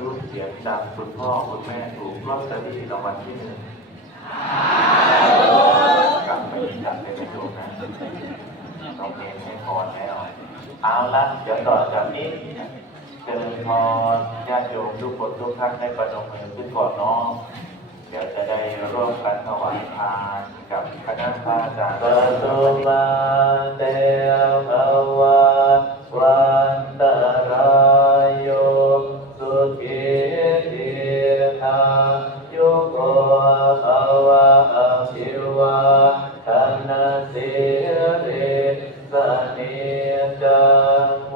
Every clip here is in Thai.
รู้เสียงจากคุณพ่อคุณแม่ถูกลอตเตอรี่รางวัลที่หนึ่งกลับไปจับไปไปดูนะน้องเองให้พรแล้วเอาละเดี๋ยวต่อจากนี้เจริญพรญาติโยมทุกคนทุกท่านได้ประนมมือขึ้นก่อนน้องเดี๋ยวจะได้ร่วมกันถวายทานกับคณะพระอาจารย์ปัตุมาเตภวัน นิจัง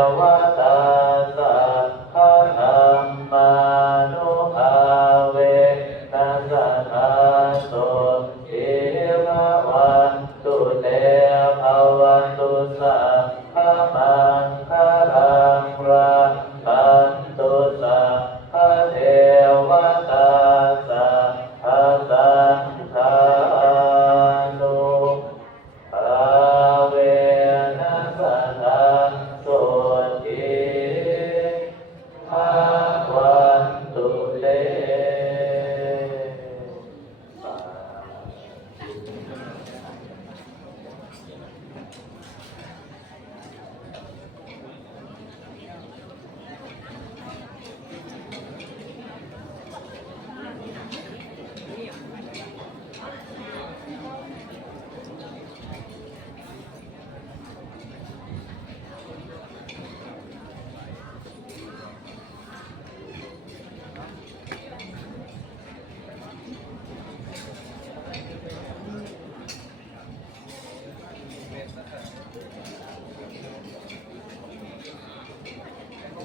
দেওয়া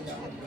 Yeah.